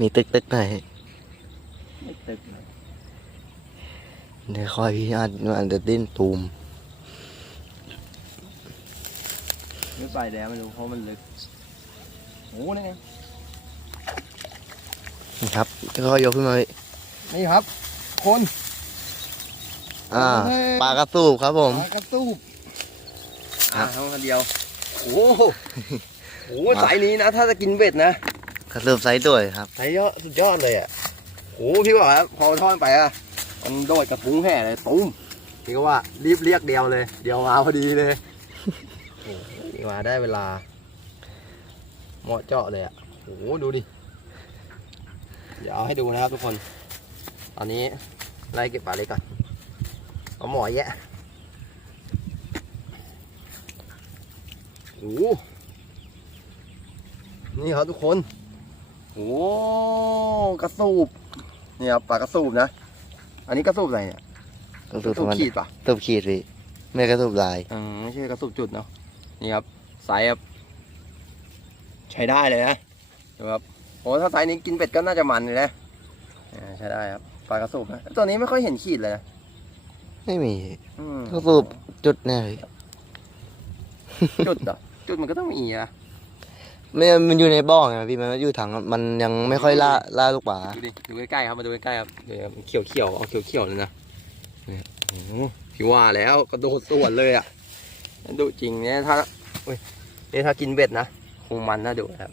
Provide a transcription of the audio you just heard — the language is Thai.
มีตึกตึกๆหน่อยไม่ตึกเลยเดี๋ยวคอยพี่อาจมันจะดิ้นตูมไม่ไปแล้วไม่รู้เพราะมันลึกโอ้นี่ไงนะครับค่อยๆยกขึ้นมาพี่นี่ครับ คนอ่าเฮ้ยปลากระสูบครับผมปลากระตูบครัอ่าบทั้งคนเดียวโอ้โหโอ้โหสายนี้นะ ถ้าจะกินเบ็ดนะ กระสูบไซส์ด้วยครับสายอดสุดยอดเลยอะโอ้พี่บอกครับพอทอดไปอะมันโดดกระพุ้งแห่เลยตุ้มพี่ก็ว่ารีบเรียกเดียวเลย เดียวมาพอดีเลยนี่มาได้เวลาเหมาะเจาะเลยอะโอ้ดูดิเดี๋ยวเอาให้ดูนะครับทุกคนตอนนี้ไล่เก็บปลาเล็กก่อนเอาหมอแยะโอ้นี่ครับทุกคน โอ้กระสูบนี่ครับปลากระสูบนะ อันนี้กระสูบอะไรเนี่ยกระกสูบระสูบมันขีดปะสูบขีดพี่ไม่กระสูบลาย อืมไม่ใช่กระสูบจุดเนาะนี่ครับไซส์ครับใช้ได้เลยนะดูครับโอ้ถ้าไซส์นี้กินเป็ดก็น่าจะมันเลยนะอ่าใช้ได้ครับปลากระสูบนะตัวนี้ไม่ค่อยเห็นขีดเลยนะไม่มีอืมกระสูบจุดแน่พี่จุดเหรอจุดมันก็ต้องมีอะ ไม่มันอยู่ในบ่อไงพี่มันอยู่ถังมันยังไม่ค่อยล่าล่าลูกปลาดูดิดูใกล้ๆครับมาดูใกล้ๆครับเดี๋ยวเขียวเขียวๆเอาเขียวเขียวๆเลยนะเนี่ยโอ้โหพี่ว่าแล้วกระโดดสวนเลยอะดูจริงเนี่ยถ้าเว้ยเนี่ยถ้ากินเบ็ดนะคงมันน่าดูนะครับ